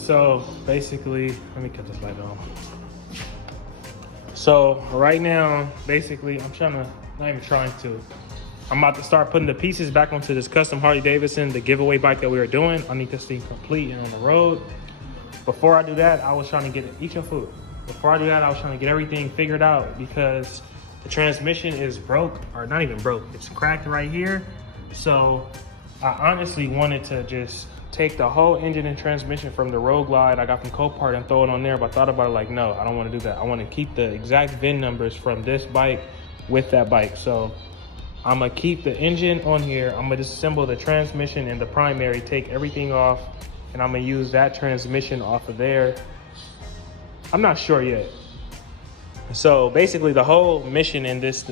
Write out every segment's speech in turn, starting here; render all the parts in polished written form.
So basically, let me cut this light on. So right now, basically, I'm about to start putting the pieces back onto this custom Harley Davidson, the giveaway bike that we were doing. I need this thing complete and on the road. Before I do that, I was trying to eat your food. Before I do that, I was trying to get everything figured out because the transmission is broke, or not even broke, it's cracked right here. So I honestly wanted to just take the whole engine and transmission from the Road Glide I got from Copart and throw it on there, but I thought about it like, no, I don't want to do that. I want to keep the exact VIN numbers from this bike with that bike. So I'm gonna keep the engine on here. I'm gonna disassemble the transmission and the primary, take everything off, and I'm gonna use that transmission off of there. I'm not sure yet. So basically the whole mission in this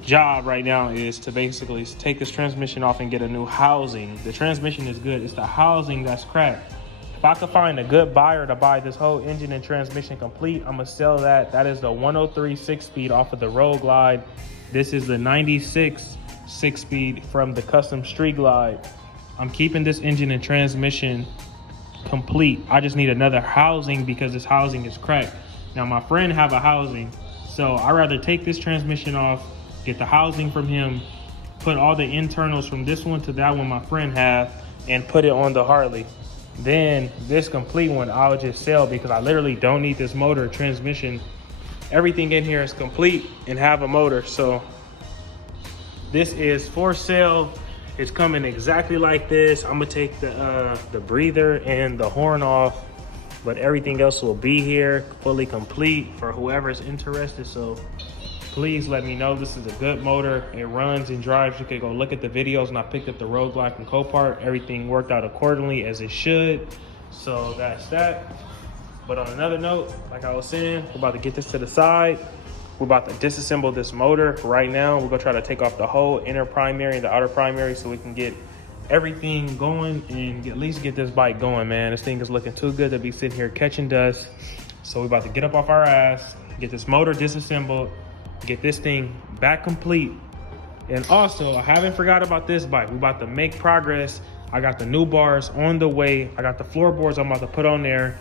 job right now is to basically take this transmission off and get a new housing. The transmission is good, it's the housing that's cracked. If I could find a good buyer to buy this whole engine and transmission complete, I'm gonna sell that. That is the 103 6-speed off of the Road Glide. This is the 96 6-speed from the custom Street Glide. I'm keeping this engine and transmission complete. I just need another housing because this housing is cracked. Now my friend have a housing, so I'd rather take this transmission off, get the housing from him, put all the internals from this one to that one my friend have, and put it on the Harley. Then this complete one I'll just sell because I literally don't need this motor, transmission. Everything in here is complete and have a motor. So this is for sale. It's coming exactly like this. I'm gonna take the breather and the horn off, but everything else will be here fully complete for whoever's interested. So please let me know. This is a good motor. It runs and drives. You can go look at the videos, and I picked up the Road Glide from Copart. Everything worked out accordingly as it should. So that's that. But on another note, like I was saying, we're about to get this to the side. We're about to disassemble this motor right now. We're gonna try to take off the whole inner primary and the outer primary so we can get everything going and at least get this bike going, man. This thing is looking too good to be sitting here catching dust. So we're about to get up off our ass, get this motor disassembled, get this thing back complete. And also, I haven't forgot about this bike. We're about to make progress. I got the new bars on the way. I got the floorboards I'm about to put on there,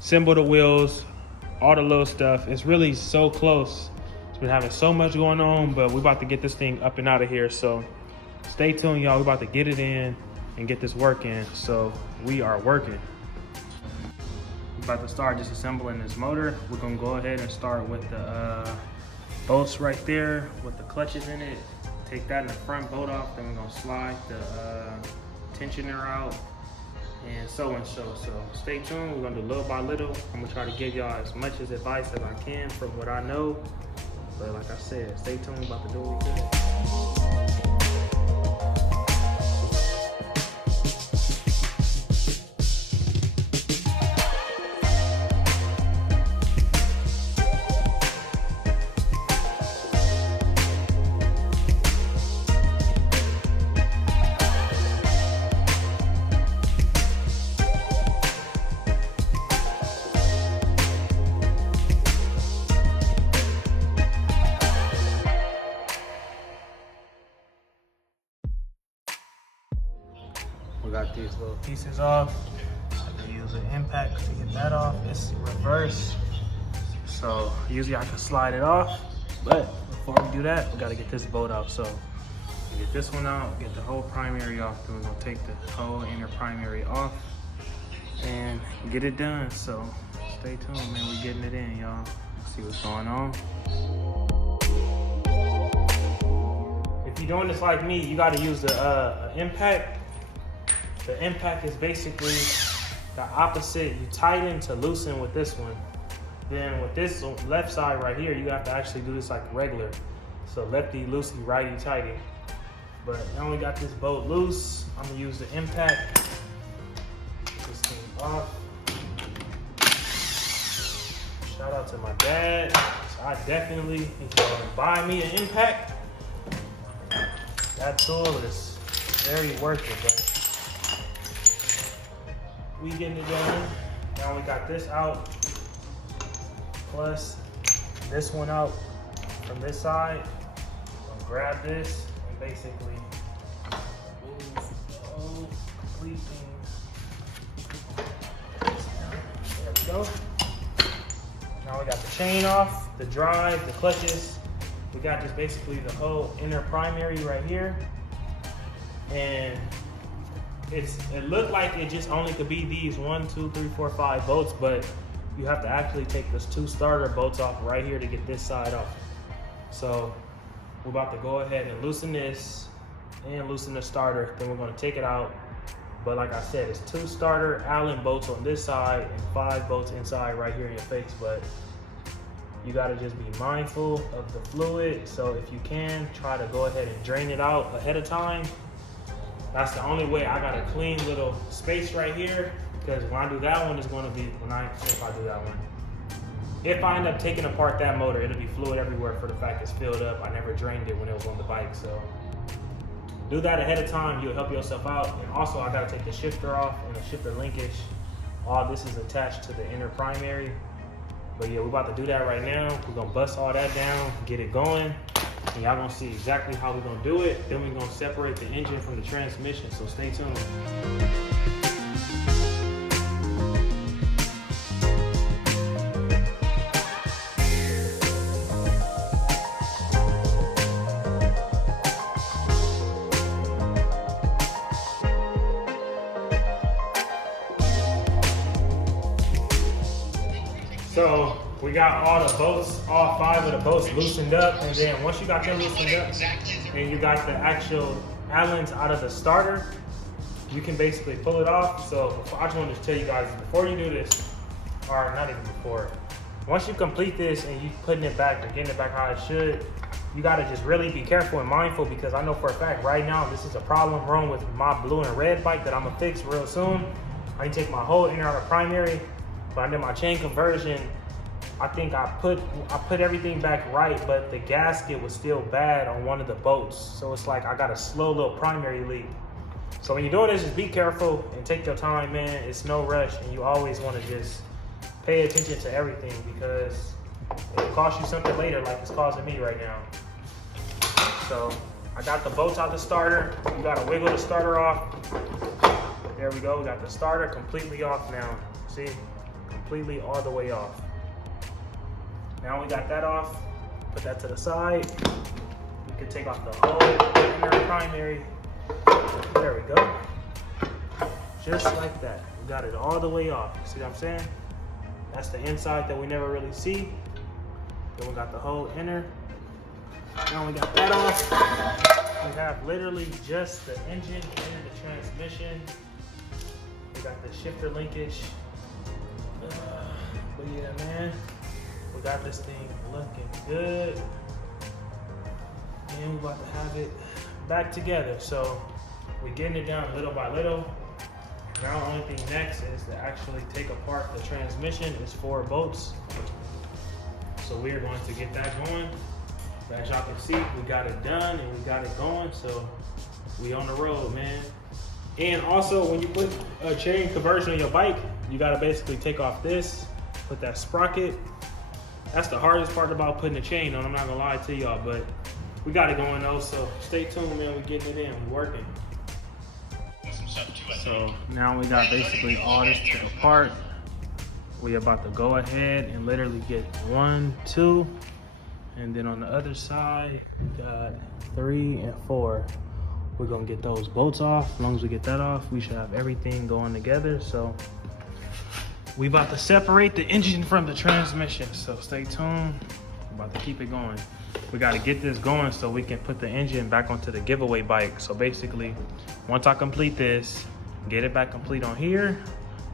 assemble the wheels, all the little stuff. It's really so close. It's been having so much going on, but we're about to get this thing up and out of here. So stay tuned, y'all. We're about to get it in and get this work in. So we are working. We're about to start disassembling this motor. We're gonna go ahead and start with the bolts right there with the clutches in it. Take that in the front bolt off, then we're gonna slide the tensioner out, and so. So stay tuned. We're gonna do little by little. I'm gonna try to give y'all as much advice as I can from what I know. But like I said, stay tuned. We're about to do what we can. We got these little pieces off. I have to use an impact to get that off. It's reverse, so usually I can slide it off, but before we do that, we gotta get this bolt out. So we get this one out, get the whole primary off, then we're gonna take the whole inner primary off and get it done. So stay tuned, man. We're getting it in, y'all. See what's going on. If you're doing this like me, you gotta use the impact. The impact is basically the opposite. You tighten to loosen with this one. Then with this left side right here, you have to actually do this like regular. So lefty loosey, righty tighty. But now we got this bolt loose. I'm gonna use the impact. Get this thing off. Shout out to my dad. So I definitely, if you buy me an impact, that tool is very worth it, but we getting it done. Now we got this out, plus this one out from this side. I'm gonna grab this and basically move the whole complete thing go. Now we got the chain off, the drive, the clutches. We got just basically the whole inner primary right here. And it looked like it just only could be these 1, 2, 3, 4, 5 bolts, but you have to actually take those 2 starter bolts off right here to get this side off. So we're about to go ahead and loosen this and loosen the starter. Then we're gonna take it out. But like I said, it's 2 starter Allen bolts on this side and 5 bolts inside right here in your face. But you gotta just be mindful of the fluid. So if you can, try to go ahead and drain it out ahead of time. That's the only way. I got a clean little space right here, because when I do that one, it's gonna be, if I do that one. If I end up taking apart that motor, it'll be fluid everywhere for the fact it's filled up. I never drained it when it was on the bike, so. Do that ahead of time, you'll help yourself out. And also I gotta take the shifter off and the shifter linkage. All this is attached to the inner primary. But yeah, we're about to do that right now. We're gonna bust all that down, get it going. And y'all gonna see exactly how we're gonna do it. Then we're gonna separate the engine from the transmission, so stay tuned. So we got all the bolts, all 5 of the bolts loosened up, and then once you got them loosened up and you got the actual Allens out of the starter, you can basically pull it off. So I just wanted to tell you guys, before you do this, or not even before, once you complete this and you putting it back or getting it back how it should, you gotta just really be careful and mindful, because I know for a fact right now this is a problem wrong with my blue and red bike that I'm gonna fix real soon. I need to take my whole inner outer primary. But I did my chain conversion. I think I put everything back right, but the gasket was still bad on one of the bolts. So it's like I got a slow little primary leak. So when you're doing this, just be careful and take your time, man. It's no rush, and you always want to just pay attention to everything, because it'll cost you something later, like it's causing me right now. So I got the bolts out the starter. You gotta wiggle the starter off. There we go. We got the starter completely off now. See? Completely all the way off. Now we got that off, put that to the side. We can take off the whole inner primary. There we go. Just like that. We got it all the way off. See what I'm saying? That's the inside that we never really see. Then we got the whole inner. Now we got that off. We have literally just the engine and the transmission. We got the shifter linkage. But yeah, man, we got this thing looking good, and we're about to have it back together. So we're getting it down little by little. Now the only thing next is to actually take apart the transmission. It's 4 bolts, so we are going to get that going. As y'all can see, we got it done and we got it going, so we on the road, man. And also, when you put a chain conversion on your bike, you gotta basically take off this, put that sprocket. That's the hardest part about putting a chain on, I'm not gonna lie to y'all, but we got it going though, so stay tuned, man. We're getting it in, we're working. So now we got basically all this took apart. We about to go ahead and literally get 1, 2, and then on the other side, we got 3 and 4. We're gonna get those bolts off. As long as we get that off, we should have everything going together. So we about to separate the engine from the transmission. So stay tuned, we're about to keep it going. We gotta get this going so we can put the engine back onto the giveaway bike. So basically, once I complete this, get it back complete on here,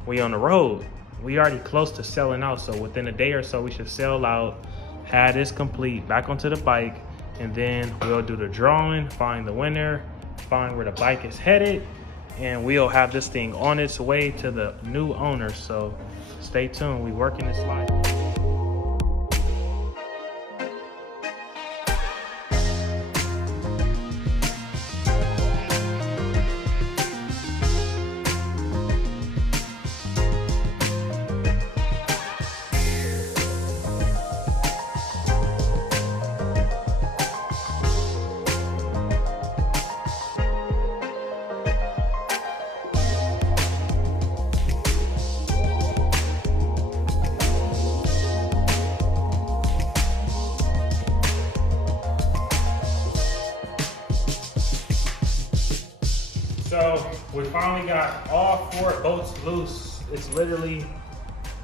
we on the road. We already close to selling out. So within a day or so, we should sell out, have this complete, back onto the bike, and then we'll do the drawing, find the winner, find where the bike is headed, and we'll have this thing on its way to the new owner. So stay tuned, we working this life. We finally got all 4 bolts loose. It's literally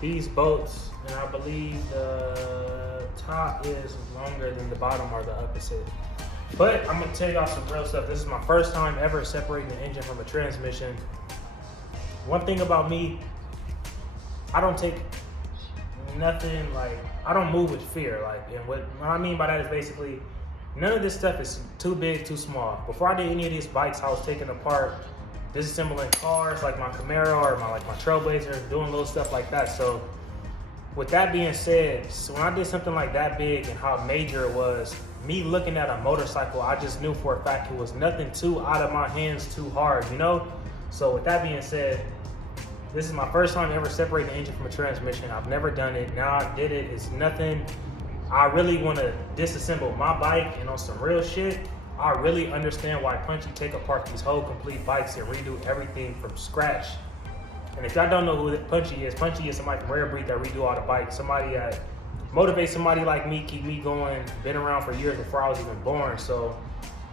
these bolts, and I believe the top is longer than the bottom or the opposite. But I'm gonna tell y'all some real stuff. This is my first time ever separating the engine from a transmission. One thing about me, I don't take nothing, like, I don't move with fear. Like, and what I mean by that is basically, none of this stuff is too big, too small. Before I did any of these bikes, I was taking apart, disassembling cars like my Camaro or my Trailblazer, doing little stuff like that. So with that being said, so when I did something like that big and how major it was, me looking at a motorcycle, I just knew for a fact it was nothing too out of my hands, too hard, you know? So with that being said, this is my first time ever separating the engine from a transmission. I've never done it. Now I did it. It's nothing. I really want to disassemble my bike, and on some real shit, I really understand why Punchy take apart these whole complete bikes and redo everything from scratch. And if y'all don't know who Punchy is somebody from Rare Breed that redo all the bikes. Somebody that motivates somebody like me, keep me going, been around for years before I was even born. So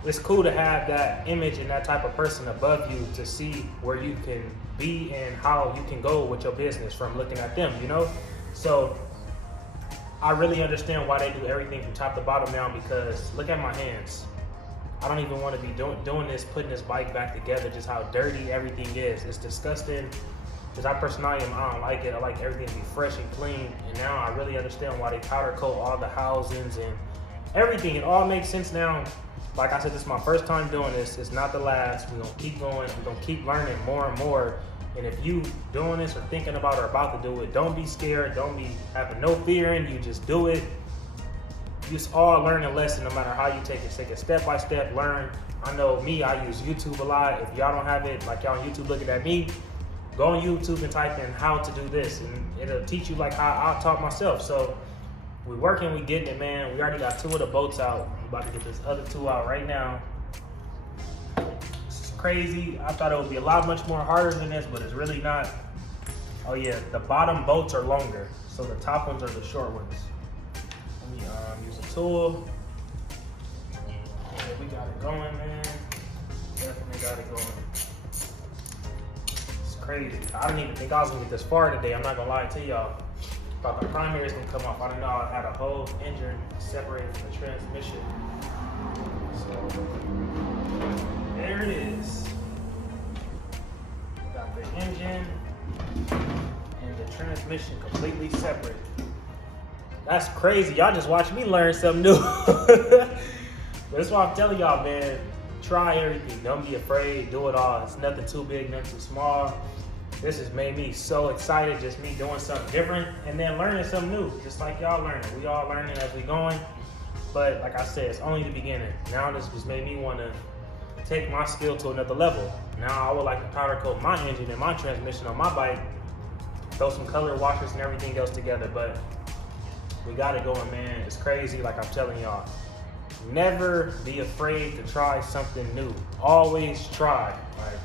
it's cool to have that image and that type of person above you to see where you can be and how you can go with your business from looking at them, you know? So I really understand why they do everything from top to bottom now, because look at my hands. I don't even want to be doing this, putting this bike back together, just how dirty everything is. It's disgusting. Because I personally I don't like it. I like everything to be fresh and clean. And now I really understand why they powder coat all the housings and everything. It all makes sense now. Like I said, this is my first time doing this. It's not the last. We're going to keep going. We're going to keep learning more and more. And if you doing this or thinking about or about to do it, don't be scared. Don't be having no fear in you. Just do it. You just all learn a lesson no matter how you take it. Take it step by step, learn. I know me, I use YouTube a lot. If y'all don't have it, like y'all on YouTube looking at me, go on YouTube and type in how to do this, and it'll teach you like how I taught myself. So we working, we getting it, man. We already got 2 of the bolts out. I'm about to get this other 2 out right now. This is crazy. I thought it would be a lot much more harder than this, but it's really not. Oh yeah, the bottom bolts are longer, so the top ones are the short ones. Let me use a tool. Yeah, we got it going, man. Definitely got it going. Crazy. I didn't even think I was gonna get this far today. I'm not gonna lie to y'all. Thought the primary is gonna come off. I didn't know I had a whole engine separated from the transmission. So there it is. Got the engine and the transmission completely separate. That's crazy. Y'all just watch me learn something new. That's why I'm telling y'all, man. Try everything. Don't be afraid. Do it all. It's nothing too big, nothing too small. This has made me so excited, just me doing something different and then learning something new, just like y'all learning. We all learning as we going. But like I said, it's only the beginning. Now this just made me want to take my skill to another level. Now I would like to powder coat my engine and my transmission on my bike, throw some color washers and everything else together. But we got it going, man. It's crazy, like I'm telling y'all. Never be afraid to try something new. Always try. Like,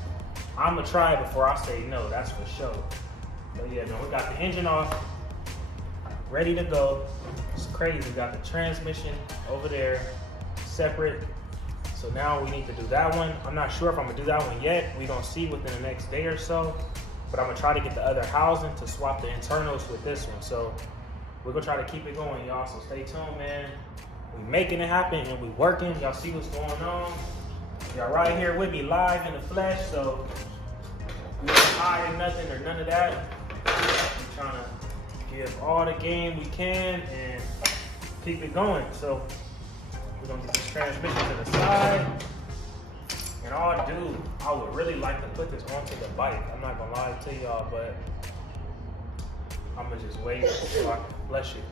I'm gonna try it before I say no, that's for sure. But yeah, man, we got the engine off, ready to go. It's crazy. We got the transmission over there, separate. So now we need to do that one. I'm not sure if I'm gonna do that one yet. We're gonna see within the next day or so. But I'm gonna try to get the other housing to swap the internals with this one. So we're gonna try to keep it going, y'all. So stay tuned, man. We making it happen and we working. Y'all see what's going on. Y'all right here with me live in the flesh, so we ain't hiding nothing or none of that. We're trying to give all the game we can and keep it going. So we're gonna get this transmission to the side. And I would really like to put this onto the bike. I'm not gonna lie to y'all, but I'm gonna just wait so I can, bless you.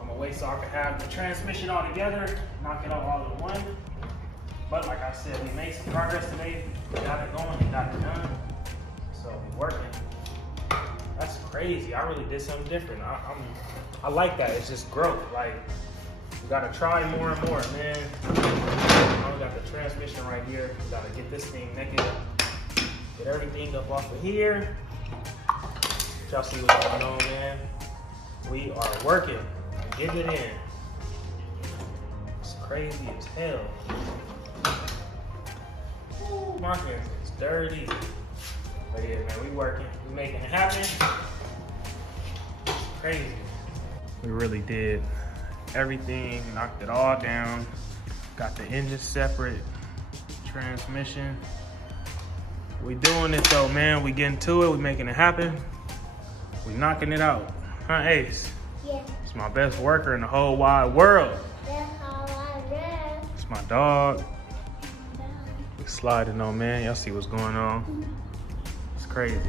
I'm gonna wait so I can have the transmission all together, knock it out all in one. But like I said, we made some progress today. We got it going, we got it done. So we working. That's crazy. I really did something different. I like that. It's just growth. Like, we gotta try more and more, man. Now we got the transmission right here. We gotta get this thing naked up. Get everything up off of here. Y'all see what's going on, man. We are working. Get it in. It's crazy as hell. Ooh, my hands is dirty. But yeah, man, we working. We making it happen. Crazy. We really did everything, knocked it all down. Got the engine separate, transmission. We doing it though, man. We getting to it. We making it happen. We knocking it out. Huh, Ace? Yeah. It's my best worker in the whole wide world. That's how I live. It's my dog. We sliding on, man. Y'all see what's going on. It's crazy.